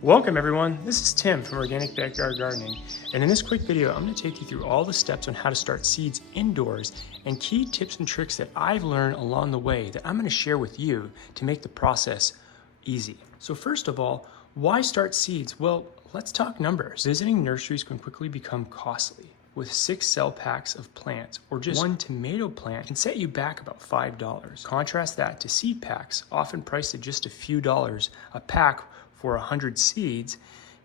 Welcome everyone, this is Tim from Organic Backyard Gardening, and in this quick video I'm going to take you through all the steps on how to start seeds indoors and key tips and tricks that I've learned along the way that I'm going to share with you to make the process easy. So first of all, why start seeds? Well, let's talk numbers. Visiting nurseries can quickly become costly. With 6 cell packs of plants or just one tomato plant can set you back about $5. Contrast that to seed packs, often priced at just a few dollars a pack for 100 seeds,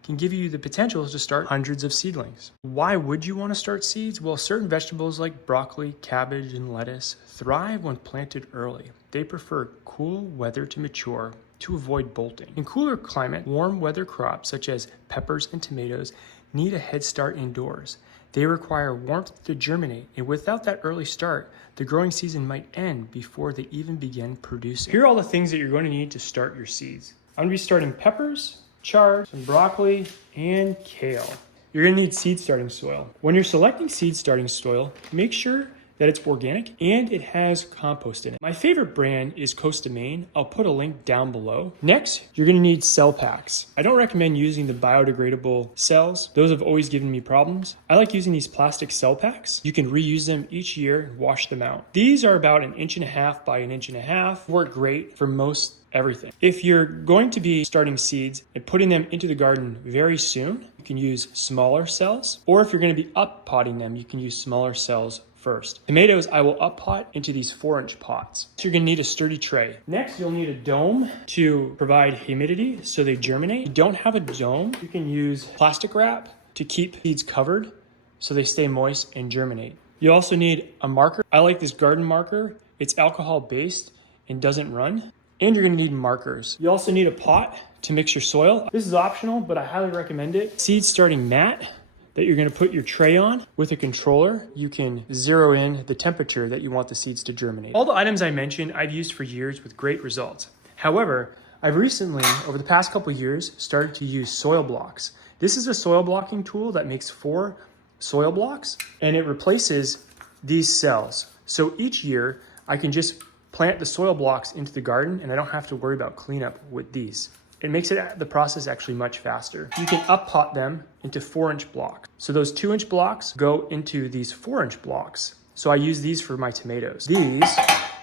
can give you the potential to start hundreds of seedlings. Why would you want to start seeds? Well, certain vegetables like broccoli, cabbage, and lettuce thrive when planted early. They prefer cool weather to mature to avoid bolting. In cooler climate, warm weather crops such as peppers and tomatoes need a head start indoors. They require warmth to germinate, and without that early start, the growing season might end before they even begin producing. Here are all the things that you're going to need to start your seeds. I'm going to be starting peppers, chard, some broccoli, and kale. You're going to need seed starting soil. When you're selecting seed starting soil, make sure that it's organic and it has compost in it. My favorite brand is Coast of Maine. I'll put a link down below. Next, you're going to need cell packs. I don't recommend using the biodegradable cells. Those have always given me problems. I like using these plastic cell packs. You can reuse them each year and wash them out. These are about 1.5 inches by 1.5 inches. Work great for most everything. If you're going to be starting seeds and putting them into the garden very soon, you can use smaller cells, or if you're going to be up potting them, you can use smaller cells first. Tomatoes, I will up pot into these 4-inch pots. So you're going to need a sturdy tray. Next, you'll need a dome to provide humidity so they germinate. If you don't have a dome, you can use plastic wrap to keep seeds covered so they stay moist and germinate. You also need a marker. I like this garden marker. It's alcohol based and doesn't run. And you're going to need markers. You also need a pot to mix your soil. This is optional, but I highly recommend it. Seed starting mat that you're going to put your tray on. With a controller, you can zero in the temperature that you want the seeds to germinate. All the items I mentioned, I've used for years with great results. However, I've recently, over the past couple years, started to use soil blocks. This is a soil blocking tool that makes 4 soil blocks, and it replaces these cells. So each year, I can just plant the soil blocks into the garden and I don't have to worry about cleanup with these. It makes the process actually much faster. You can up pot them into 4-inch blocks. So those 2-inch blocks go into these 4-inch blocks. So I use these for my tomatoes. These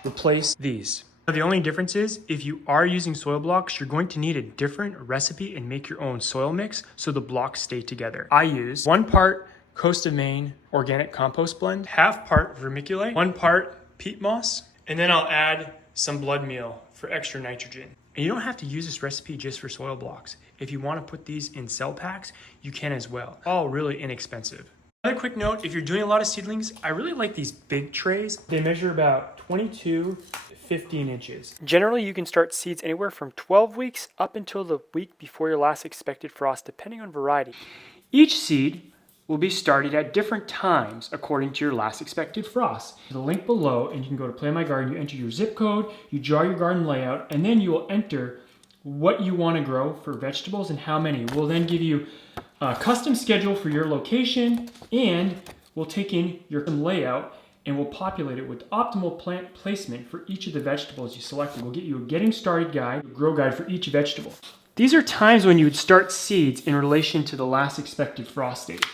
replace these. The only difference is if you are using soil blocks, you're going to need a different recipe and make your own soil mix so the blocks stay together. I use 1 part Coast of Maine organic compost blend, 1/2 part vermiculite, 1 part peat moss, and then I'll add some blood meal for extra nitrogen. And you don't have to use this recipe just for soil blocks. If you want to put these in cell packs, you can as well. All really inexpensive. Another quick note, if you're doing a lot of seedlings, I really like these big trays. They measure about 22 to 15 inches. Generally, you can start seeds anywhere from 12 weeks up until the week before your last expected frost, depending on variety. Each seed will be started at different times according to your last expected frost. The link below, and you can go to Play My Garden, you enter your zip code, you draw your garden layout, and then you will enter what you want to grow for vegetables and how many. We'll then give you a custom schedule for your location, and we'll take in your layout and we'll populate it with optimal plant placement for each of the vegetables you selected. We'll get you a getting started guide, a grow guide for each vegetable. These are times when you would start seeds in relation to the last expected frost date.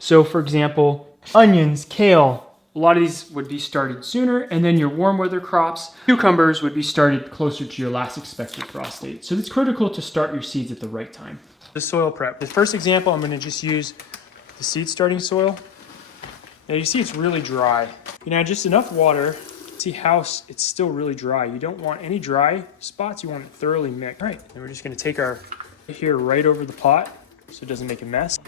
So for example, onions, kale, a lot of these would be started sooner, and then your warm weather crops, cucumbers would be started closer to your last expected frost date. So it's critical to start your seeds at the right time. The soil prep. The first example, I'm going to just use the seed starting soil. Now you see it's really dry. You know, just enough water. See how it's still really dry. You don't want any dry spots. You want it thoroughly mixed. All right, and we're just going to take our here right over the pot so it doesn't make a mess.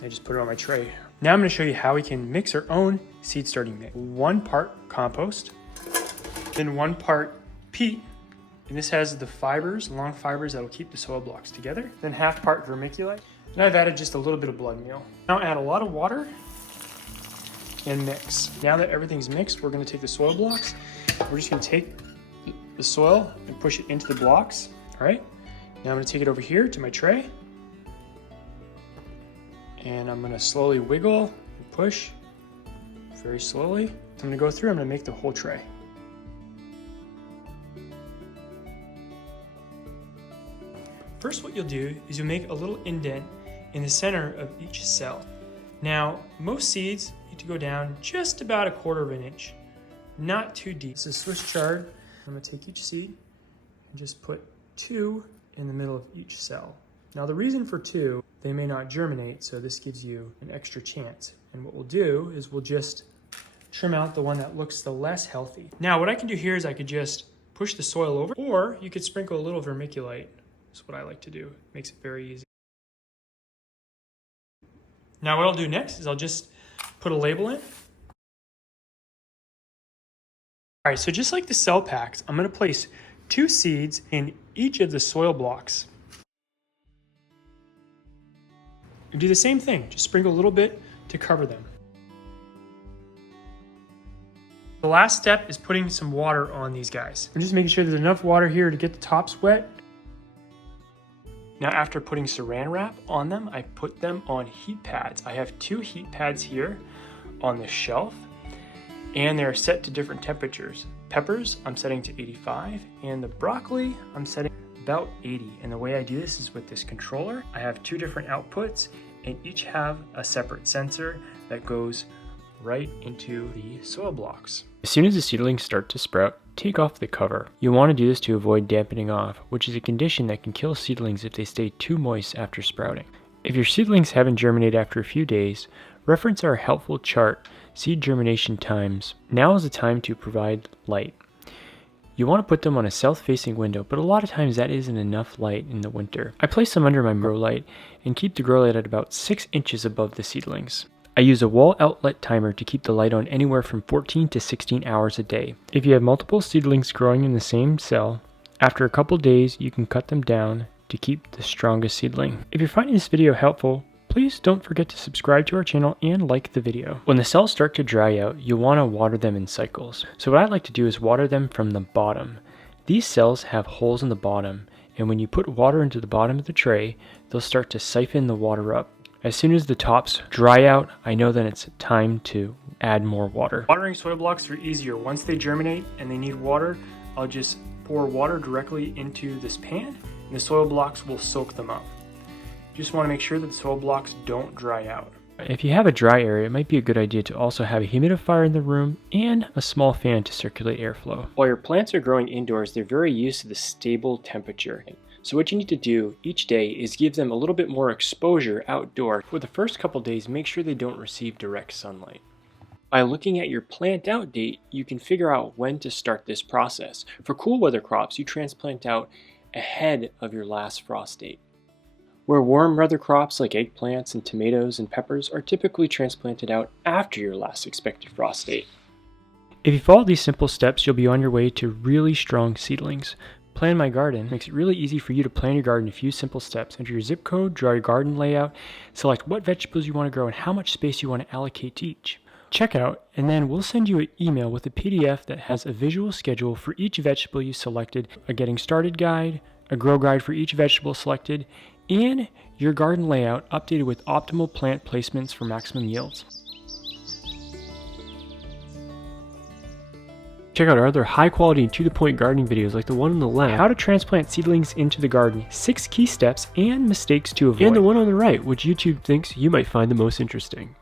I just put it on my tray. Now I'm going to show you how we can mix our own seed starting mix. 1 part compost, then 1 part peat, and this has the fibers, long fibers that will keep the soil blocks together. Then 1/2 part vermiculite, and I've added just a little bit of blood meal. Now add a lot of water and mix. Now that everything's mixed, we're going to take the soil blocks. We're just going to take the soil and push it into the blocks. All right. Now I'm going to take it over here to my tray. And I'm going to slowly wiggle and push very slowly. I'm going to go through, I'm going to make the whole tray. First, what you'll do is you'll make a little indent in the center of each cell. Now, most seeds need to go down just about 1/4 inch, not too deep. This is Swiss chard. I'm gonna take each seed and just put 2 in the middle of each cell. Now, the reason for 2, they may not germinate, so this gives you an extra chance. And what we'll do is we'll just trim out the one that looks the less healthy. Now, what I can do here is I could just push the soil over, or you could sprinkle a little vermiculite. That's what I like to do. It makes it very easy. Now, what I'll do next is I'll just put a label in. All right, so just like the cell packs, I'm gonna place 2 seeds in each of the soil blocks. And do the same thing, just sprinkle a little bit to cover them. The last step is putting some water on these guys. I'm just making sure there's enough water here to get the tops wet. Now, after putting saran wrap on them, I put them on heat pads. I have 2 heat pads here on the shelf, and they're set to different temperatures. Peppers, I'm setting to 85, and the broccoli, I'm setting about 80. And the way I do this is with this controller. I have 2 different outputs, and each have a separate sensor that goes right into the soil blocks. As soon as the seedlings start to sprout, take off the cover. You'll want to do this to avoid dampening off, which is a condition that can kill seedlings if they stay too moist after sprouting. If your seedlings haven't germinated after a few days, reference our helpful chart, Seed Germination Times. Now is the time to provide light. You want to put them on a south-facing window, but a lot of times that isn't enough light in the winter. I place them under my grow light and keep the grow light at about 6 inches above the seedlings. I use a wall outlet timer to keep the light on anywhere from 14 to 16 hours a day. If you have multiple seedlings growing in the same cell, after a couple days you can cut them down to keep the strongest seedling. If you're finding this video helpful, please don't forget to subscribe to our channel and like the video. When the cells start to dry out, you'll want to water them in cycles. So what I like to do is water them from the bottom. These cells have holes in the bottom, and when you put water into the bottom of the tray, they'll start to siphon the water up. As soon as the tops dry out, I know that it's time to add more water. Watering soil blocks are easier. Once they germinate and they need water, I'll just pour water directly into this pan, and the soil blocks will soak them up. You just want to make sure that the soil blocks don't dry out. If you have a dry area, it might be a good idea to also have a humidifier in the room and a small fan to circulate airflow. While your plants are growing indoors, they're very used to the stable temperature. So what you need to do each day is give them a little bit more exposure outdoor. For the first couple days, make sure they don't receive direct sunlight. By looking at your plant out date, you can figure out when to start this process. For cool weather crops, you transplant out ahead of your last frost date. Where warm weather crops like eggplants and tomatoes and peppers are typically transplanted out after your last expected frost date. If you follow these simple steps, you'll be on your way to really strong seedlings. Plan My Garden makes it really easy for you to plan your garden in a few simple steps. Enter your zip code, draw your garden layout, select what vegetables you want to grow and how much space you want to allocate to each. Check out, and then we'll send you an email with a PDF that has a visual schedule for each vegetable you selected, a getting started guide, a grow guide for each vegetable selected, and your garden layout updated with optimal plant placements for maximum yields. Check out our other high quality and to-the-point gardening videos like the one on the left, how to transplant seedlings into the garden, 6 key steps and mistakes to avoid, and the one on the right, which YouTube thinks you might find the most interesting.